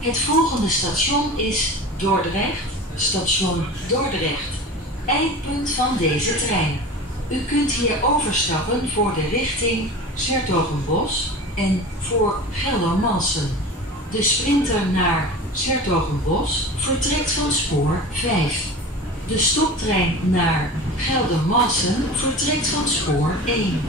Het volgende station is Dordrecht, station Dordrecht. Eindpunt van deze trein. U kunt hier overstappen voor de richting 's-Hertogenbosch en voor Geldermalsen. De sprinter naar 's-Hertogenbosch vertrekt van spoor 5. De stoptrein naar Geldermalsen vertrekt van spoor 1.